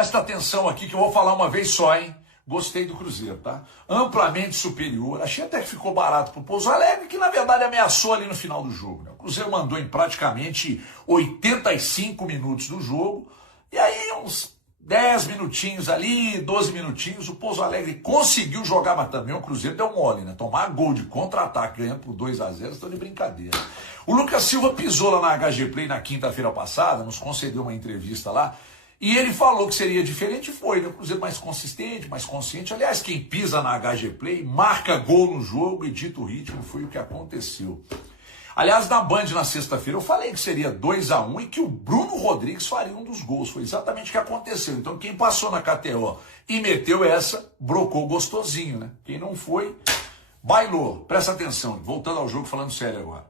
Presta atenção aqui que eu vou falar uma vez só, hein? Gostei do Cruzeiro, tá? Amplamente superior. Achei até que ficou barato pro Pouso Alegre, que na verdade ameaçou ali no final do jogo, né? O Cruzeiro mandou em praticamente 85 minutos do jogo. E aí uns 10 minutinhos ali, 12 minutinhos, o Pouso Alegre conseguiu jogar, mas também o Cruzeiro deu mole, né? Tomar gol de contra-ataque ganhando por 2-0, estou de brincadeira. O Lucas Silva pisou lá na HG Play na quinta-feira passada, nos concedeu uma entrevista lá, e ele falou que seria diferente, foi, né? O Cruzeiro mais consistente, mais consciente. Aliás, quem pisa na HG Play marca gol no jogo e dito o ritmo, foi o que aconteceu. Aliás, na Band na sexta-feira eu falei que seria 2-1 e que o Bruno Rodrigues faria um dos gols. Foi exatamente o que aconteceu. Então quem passou na KTO e meteu essa, brocou gostosinho, né? Quem não foi, bailou. Presta atenção, voltando ao jogo, falando sério agora.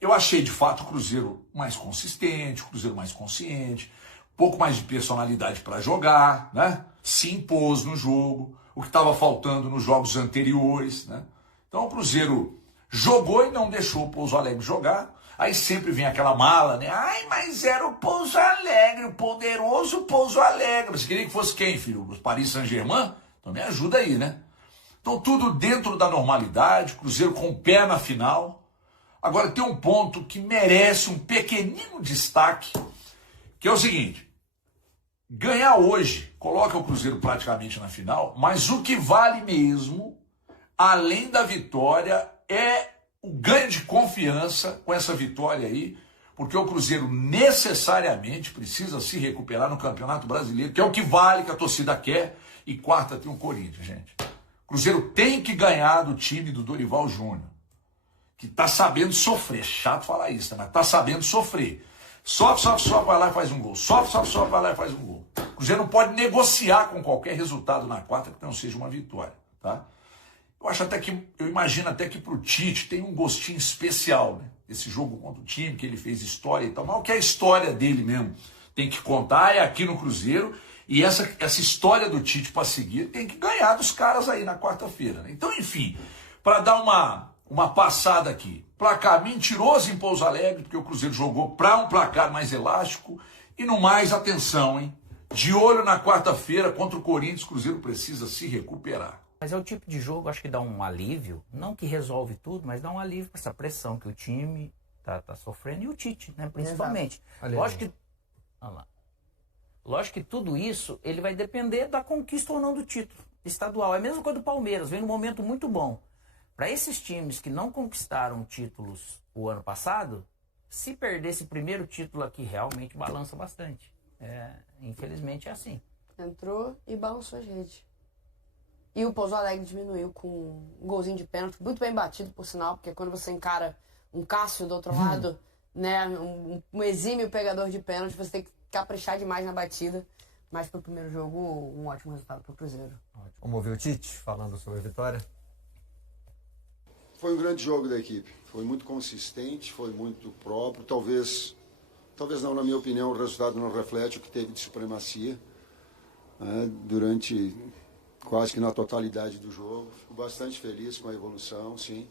Eu achei de fato o Cruzeiro mais consistente, o Cruzeiro mais consciente, um pouco mais de personalidade para jogar, né? Se impôs no jogo, o que estava faltando nos jogos anteriores, né? Então o Cruzeiro jogou e não deixou o Pouso Alegre jogar. Aí sempre vem aquela mala, né? Ai, mas era o Pouso Alegre, o poderoso Pouso Alegre. Você queria que fosse quem, filho? O Paris Saint-Germain? Então me ajuda aí, né? Então tudo dentro da normalidade, Cruzeiro com o pé na final. Agora tem um ponto que merece um pequenino destaque, que é o seguinte: ganhar hoje coloca o Cruzeiro praticamente na final, mas o que vale mesmo, além da vitória, é o ganho de confiança com essa vitória aí, porque o Cruzeiro necessariamente precisa se recuperar no Campeonato Brasileiro, que é o que vale, que a torcida quer, e quarta tem o Corinthians, gente. O Cruzeiro tem que ganhar do time do Dorival Júnior, que tá sabendo sofrer. É chato falar isso, né? Mas tá sabendo sofrer. Sofre, vai lá e faz um gol. Sofre, vai lá e faz um gol. O Cruzeiro não pode negociar com qualquer resultado na quarta que não seja uma vitória, tá? Eu imagino até que pro Tite tem um gostinho especial, né? Esse jogo contra o time, que ele fez história e tal. Mas o que é a história dele mesmo tem que contar é aqui no Cruzeiro. E essa história do Tite para seguir tem que ganhar dos caras aí na quarta-feira, né? Então, enfim, para dar uma passada aqui. Placar mentiroso em Pouso Alegre, porque o Cruzeiro jogou para um placar mais elástico. E no mais, atenção, hein? De olho na quarta-feira contra o Corinthians, o Cruzeiro precisa se recuperar. Mas é o tipo de jogo, acho que dá um alívio, não que resolve tudo, mas dá um alívio para essa pressão que o time tá sofrendo e o Tite, né, principalmente. Lógico que tudo isso ele vai depender da conquista ou não do título estadual. É a mesma coisa do Palmeiras, vem num momento muito bom. Para esses times que não conquistaram títulos o ano passado, se perder esse primeiro título aqui, realmente balança bastante. Infelizmente é assim. Entrou e balançou a gente. E o Pouso Alegre diminuiu com um golzinho de pênalti, muito bem batido, por sinal, porque quando você encara um Cássio do outro lado, né, um exímio pegador de pênalti, você tem que caprichar demais na batida. Mas pro primeiro jogo, um ótimo resultado pro Cruzeiro. Vamos ouvir o Tite falando sobre a vitória? Foi um grande jogo da equipe, foi muito consistente, foi muito próprio, talvez não, na minha opinião, o resultado não reflete o que teve de supremacia, né, durante quase que na totalidade do jogo. Fico bastante feliz com a evolução, sim,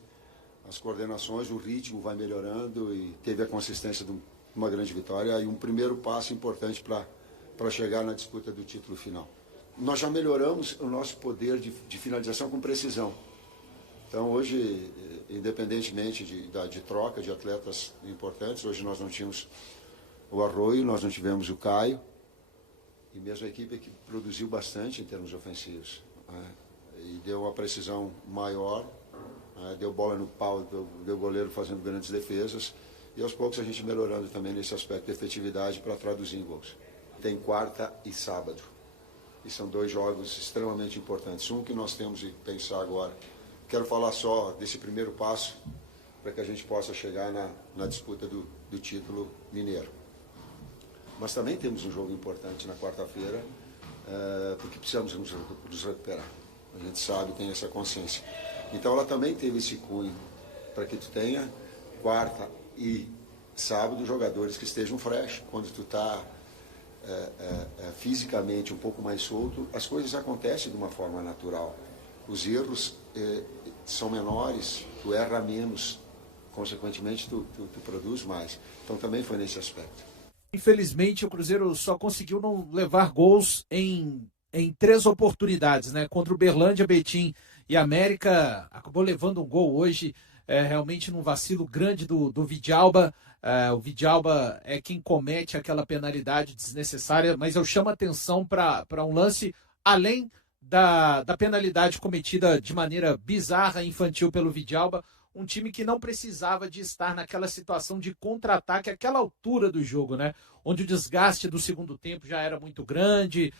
as coordenações, o ritmo vai melhorando e teve a consistência de uma grande vitória e um primeiro passo importante para chegar na disputa do título final. Nós já melhoramos o nosso poder de finalização com precisão. Então hoje, independentemente de troca de atletas importantes, hoje nós não tínhamos o Arroio, nós não tivemos o Caio, e mesmo a equipe que produziu bastante em termos ofensivos, né? E deu uma precisão maior, né? Deu bola no pau, deu goleiro fazendo grandes defesas, e aos poucos a gente melhorando também nesse aspecto de efetividade para traduzir em gols. Tem quarta e sábado, e são dois jogos extremamente importantes. Um que nós temos que pensar agora. Quero falar só desse primeiro passo para que a gente possa chegar na disputa do título mineiro. Mas também temos um jogo importante na quarta-feira, porque precisamos nos recuperar. A gente sabe, tem essa consciência. Então ela também teve esse cunho para que tu tenha quarta e sábado jogadores que estejam fresh. Quando tu está fisicamente um pouco mais solto, as coisas acontecem de uma forma natural. Os erros são menores, tu erra menos, consequentemente tu produz mais. Então também foi nesse aspecto. Infelizmente, o Cruzeiro só conseguiu não levar gols em 3 oportunidades, né? Contra o Berlândia, Betim e América, acabou levando um gol hoje, realmente num vacilo grande do Vidalba. O Vidalba é quem comete aquela penalidade desnecessária, mas eu chamo a atenção para um lance além da penalidade cometida de maneira bizarra e infantil pelo Vidalba, um time que não precisava de estar naquela situação de contra-ataque, aquela altura do jogo, né? Onde o desgaste do segundo tempo já era muito grande,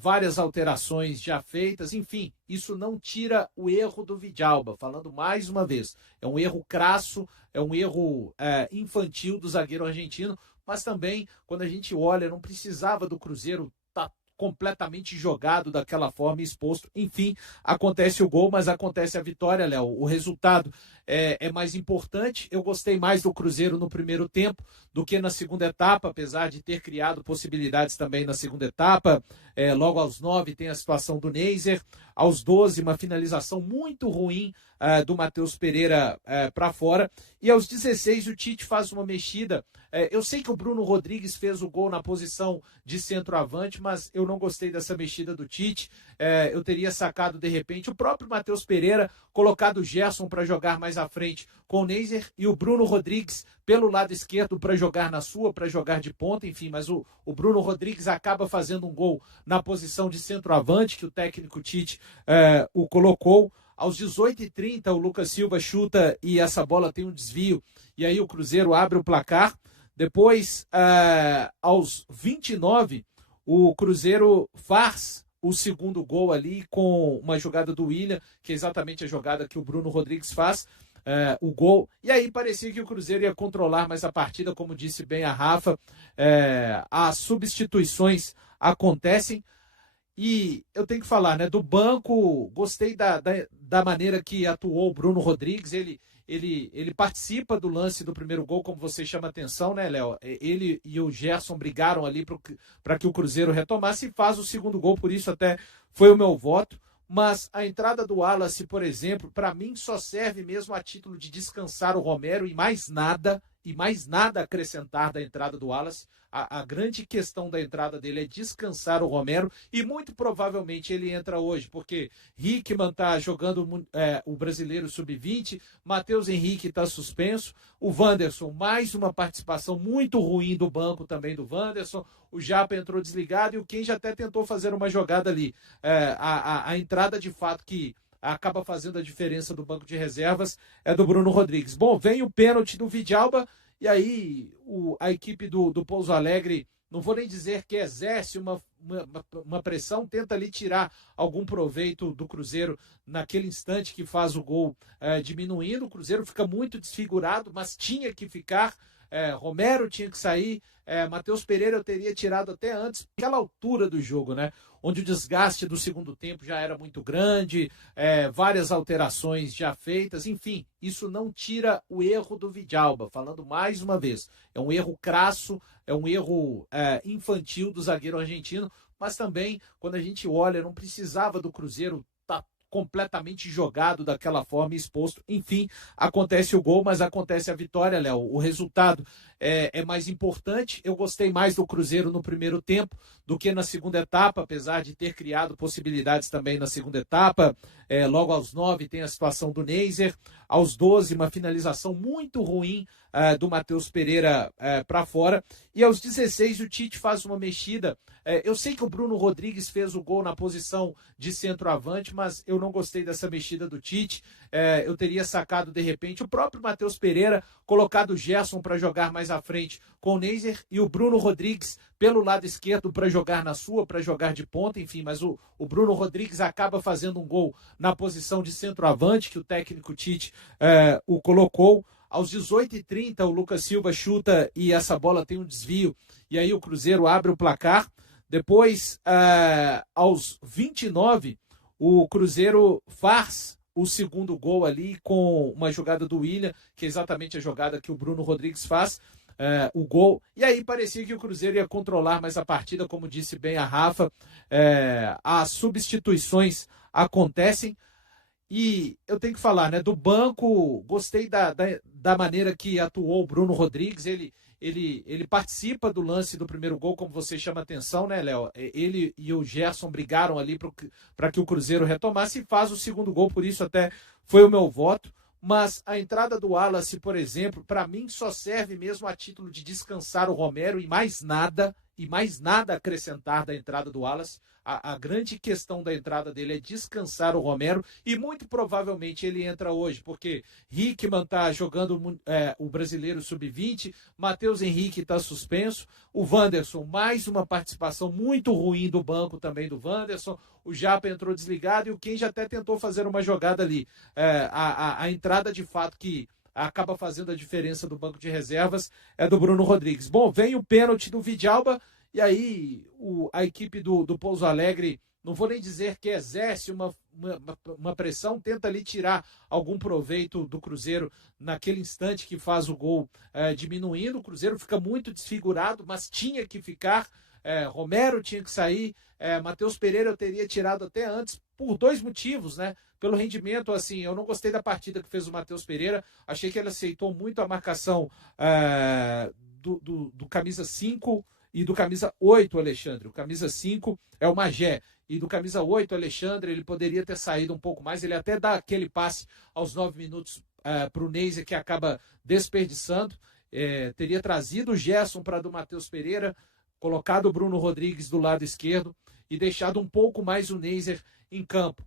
várias alterações já feitas, enfim, isso não tira o erro do Vidalba, falando mais uma vez, é um erro crasso, é um erro infantil do zagueiro argentino, mas também, quando a gente olha, não precisava do Cruzeiro estar completamente jogado daquela forma, exposto. Enfim, acontece o gol, mas acontece a vitória, Léo. O resultado é mais importante. Eu gostei mais do Cruzeiro no primeiro tempo do que na segunda etapa, apesar de ter criado possibilidades também na segunda etapa. Logo aos 9 tem a situação do Neiser. Aos 12, uma finalização muito ruim do Matheus Pereira para fora. E aos 16, o Tite faz uma mexida. Eu sei que o Bruno Rodrigues fez o gol na posição de centroavante, mas eu não gostei dessa mexida do Tite. Eu teria sacado, de repente, o próprio Matheus Pereira, colocado o Gerson para jogar mais à frente com o Neiser e o Bruno Rodrigues pelo lado esquerdo para jogar na sua, para jogar de ponta, enfim, mas o Bruno Rodrigues acaba fazendo um gol na posição de centroavante, que o técnico Tite o colocou. Aos 18h30, o Lucas Silva chuta e essa bola tem um desvio, e aí o Cruzeiro abre o placar. Depois, aos 29, o Cruzeiro faz o segundo gol ali com uma jogada do William, que é exatamente a jogada que o Bruno Rodrigues faz, o gol. E aí parecia que o Cruzeiro ia controlar mais a partida, como disse bem a Rafa. As substituições acontecem. E eu tenho que falar, né, do banco, gostei da maneira que atuou o Bruno Rodrigues. Ele participa do lance do primeiro gol, como você chama a atenção, né, Léo? Ele e o Gerson brigaram ali para que o Cruzeiro retomasse e faz o segundo gol, por isso até foi o meu voto. Mas a entrada do Wallace, por exemplo, para mim só serve mesmo a título de descansar o Romero e mais nada a acrescentar da entrada do Wallace. A grande questão da entrada dele é descansar o Romero e muito provavelmente ele entra hoje, porque Hickman está jogando o Brasileiro Sub-20, Matheus Henrique está suspenso, o Wanderson, mais uma participação muito ruim do banco também do Wanderson, o Japa entrou desligado e o Kenji até tentou fazer uma jogada ali. A entrada de fato que acaba fazendo a diferença do banco de reservas é do Bruno Rodrigues. Bom, vem o pênalti do Vidalba. E aí a equipe do Pouso Alegre, não vou nem dizer que exerce uma pressão, tenta ali tirar algum proveito do Cruzeiro naquele instante que faz o gol diminuindo. O Cruzeiro fica muito desfigurado, mas tinha que ficar. Romero tinha que sair. Matheus Pereira eu teria tirado até antes, aquela altura do jogo, né? Onde o desgaste do segundo tempo já era muito grande, várias alterações já feitas, enfim, isso não tira o erro do Vidalba, falando mais uma vez, é um erro crasso, é um erro infantil do zagueiro argentino, mas também, quando a gente olha, não precisava do Cruzeiro estar completamente jogado daquela forma, exposto, enfim, acontece o gol, mas acontece a vitória, Léo. O resultado é mais importante. Eu gostei mais do Cruzeiro no primeiro tempo do que na segunda etapa, apesar de ter criado possibilidades também na segunda etapa. Logo aos 9 tem a situação do Neiser, aos 12 uma finalização muito ruim do Matheus Pereira para fora, e aos 16 o Tite faz uma mexida. Eu sei que o Bruno Rodrigues fez o gol na posição de centroavante, mas eu não gostei dessa mexida do Tite. Eu teria sacado, de repente, o próprio Matheus Pereira, colocado o Gerson para jogar mais à frente com o Neiser e o Bruno Rodrigues pelo lado esquerdo para jogar na sua, para jogar de ponta, enfim, mas o Bruno Rodrigues acaba fazendo um gol na posição de centroavante, que o técnico Tite o colocou. Aos 18h30, o Lucas Silva chuta e essa bola tem um desvio, e aí o Cruzeiro abre o placar. Depois, aos 29, o Cruzeiro faz o segundo gol ali com uma jogada do William, que é exatamente a jogada que o Bruno Rodrigues faz, o gol. E aí parecia que o Cruzeiro ia controlar mais a partida, como disse bem a Rafa. As substituições acontecem. E eu tenho que falar, né, do banco, gostei da maneira que atuou o Bruno Rodrigues. ele participa do lance do primeiro gol, como você chama atenção, né, Léo? Ele e o Gerson brigaram ali para que o Cruzeiro retomasse e faz o segundo gol, por isso até foi o meu voto. Mas a entrada do Wallace, por exemplo, para mim só serve mesmo a título de descansar o Romero e mais nada a acrescentar da entrada do Wallace. A grande questão da entrada dele é descansar o Romero e muito provavelmente ele entra hoje, porque Hickman está jogando o Brasileiro Sub-20, Matheus Henrique está suspenso, o Wanderson, mais uma participação muito ruim do banco também do Wanderson, o Japa entrou desligado e o Kenji até tentou fazer uma jogada ali. A entrada de fato que acaba fazendo a diferença do banco de reservas é do Bruno Rodrigues. Bom, vem o pênalti do Vidalba. E aí a equipe do Pouso Alegre, não vou nem dizer que exerce uma pressão, tenta ali tirar algum proveito do Cruzeiro naquele instante que faz o gol diminuindo. O Cruzeiro fica muito desfigurado, mas tinha que ficar. Romero tinha que sair. Matheus Pereira eu teria tirado até antes, por 2 motivos, né? Pelo rendimento, assim, eu não gostei da partida que fez o Matheus Pereira. Achei que ele aceitou muito a marcação do camisa 5 e do camisa 8, Alexandre. O camisa 5 é o Magé. E do camisa 8, Alexandre, ele poderia ter saído um pouco mais. Ele até dá aquele passe aos 9 minutos para o Neiser, que acaba desperdiçando. Teria trazido o Gerson para do Matheus Pereira, colocado o Bruno Rodrigues do lado esquerdo e deixado um pouco mais o Neiser em campo.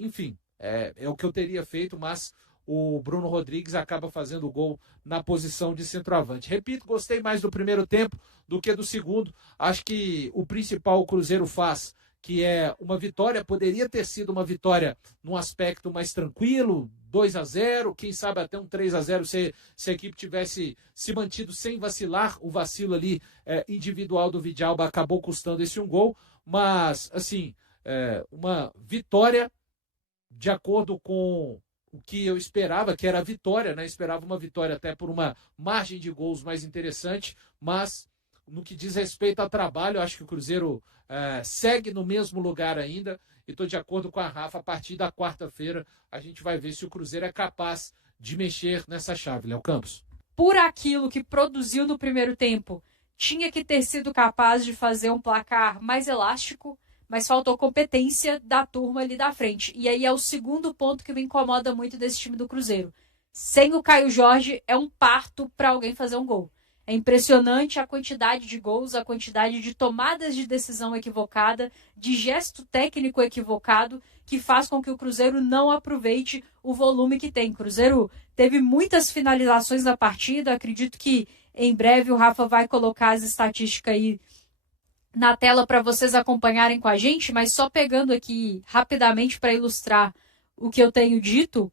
Enfim, é o que eu teria feito, mas o Bruno Rodrigues acaba fazendo o gol na posição de centroavante. Repito, gostei mais do primeiro tempo do que do segundo. Acho que o principal o Cruzeiro faz, que é uma vitória, poderia ter sido uma vitória num aspecto mais tranquilo, 2-0, quem sabe até um 3-0 se a equipe tivesse se mantido sem vacilar. O vacilo ali individual do Vidalba acabou custando esse um gol, mas assim, uma vitória de acordo com o que eu esperava, que era a vitória, né? Esperava uma vitória até por uma margem de gols mais interessante, mas no que diz respeito a trabalho, acho que o Cruzeiro segue no mesmo lugar ainda, e estou de acordo com a Rafa, a partir da quarta-feira a gente vai ver se o Cruzeiro é capaz de mexer nessa chave, Léo Campos. Por aquilo que produziu no primeiro tempo, tinha que ter sido capaz de fazer um placar mais elástico, mas faltou competência da turma ali da frente. E aí é o segundo ponto que me incomoda muito desse time do Cruzeiro. Sem o Caio Jorge, é um parto para alguém fazer um gol. É impressionante a quantidade de gols, a quantidade de tomadas de decisão equivocada, de gesto técnico equivocado, que faz com que o Cruzeiro não aproveite o volume que tem. O Cruzeiro teve muitas finalizações na partida, acredito que em breve o Rafa vai colocar as estatísticas aí na tela para vocês acompanharem com a gente, mas só pegando aqui rapidamente para ilustrar o que eu tenho dito,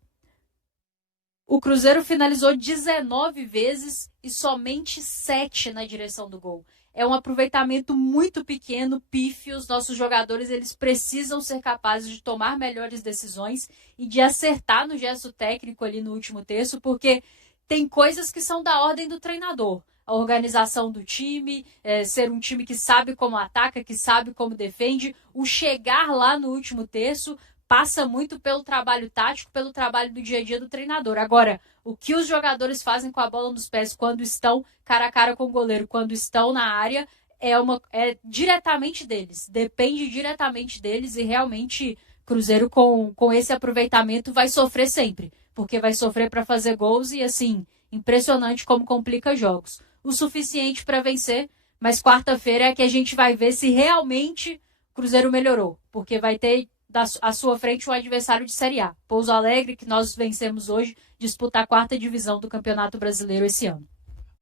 o Cruzeiro finalizou 19 vezes e somente 7 na direção do gol. É um aproveitamento muito pequeno, pífio. Os nossos jogadores eles precisam ser capazes de tomar melhores decisões e de acertar no gesto técnico ali no último terço, porque tem coisas que são da ordem do treinador. A organização do time, ser um time que sabe como ataca, que sabe como defende. O chegar lá no último terço passa muito pelo trabalho tático, pelo trabalho do dia a dia do treinador. Agora, o que os jogadores fazem com a bola nos pés quando estão cara a cara com o goleiro, quando estão na área, é diretamente deles. Depende diretamente deles e realmente Cruzeiro com esse aproveitamento vai sofrer sempre. Porque vai sofrer para fazer gols e assim, impressionante como complica jogos. O suficiente para vencer, mas quarta-feira é que a gente vai ver se realmente o Cruzeiro melhorou, porque vai ter à sua frente um adversário de Série A. Pouso Alegre, que nós vencemos hoje, disputa a 4ª divisão do Campeonato Brasileiro esse ano.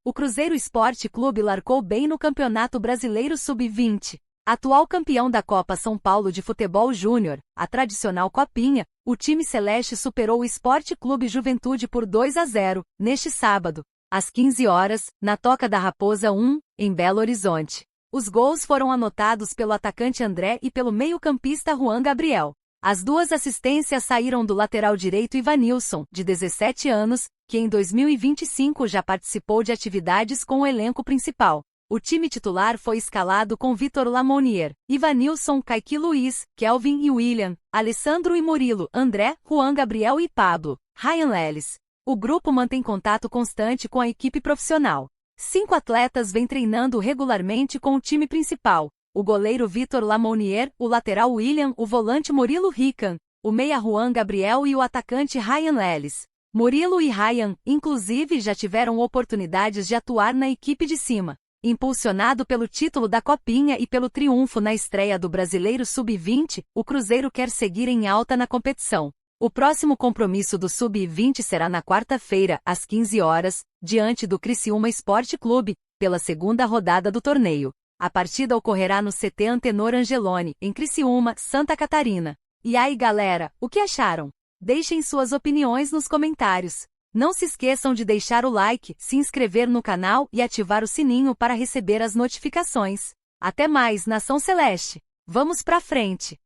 O Cruzeiro Esporte Clube largou bem no Campeonato Brasileiro Sub-20. Atual campeão da Copa São Paulo de Futebol Júnior, a tradicional Copinha, o time celeste superou o Esporte Clube Juventude por 2-0, neste sábado, às 15 horas, na Toca da Raposa 1, em Belo Horizonte. Os gols foram anotados pelo atacante André e pelo meio-campista Juan Gabriel. As 2 assistências saíram do lateral direito Ivanilson, de 17 anos, que em 2025 já participou de atividades com o elenco principal. O time titular foi escalado com Vitor Lamonier, Ivanilson, Kaique Luiz, Kelvin e William, Alessandro e Murilo, André, Juan Gabriel e Pablo, Ryan Lelis. O grupo mantém contato constante com a equipe profissional. 5 atletas vêm treinando regularmente com o time principal: o goleiro Vitor Lamounier, o lateral William, o volante Murilo Rican, o meia Juan Gabriel e o atacante Ryan Lelis. Murilo e Ryan, inclusive, já tiveram oportunidades de atuar na equipe de cima. Impulsionado pelo título da Copinha e pelo triunfo na estreia do Brasileiro Sub-20, o Cruzeiro quer seguir em alta na competição. O próximo compromisso do Sub-20 será na quarta-feira, às 15 horas, diante do Criciúma Esporte Clube, pela segunda rodada do torneio. A partida ocorrerá no CT Antenor Angeloni, em Criciúma, Santa Catarina. E aí, galera, o que acharam? Deixem suas opiniões nos comentários. Não se esqueçam de deixar o like, se inscrever no canal e ativar o sininho para receber as notificações. Até mais, Nação Celeste! Vamos pra frente!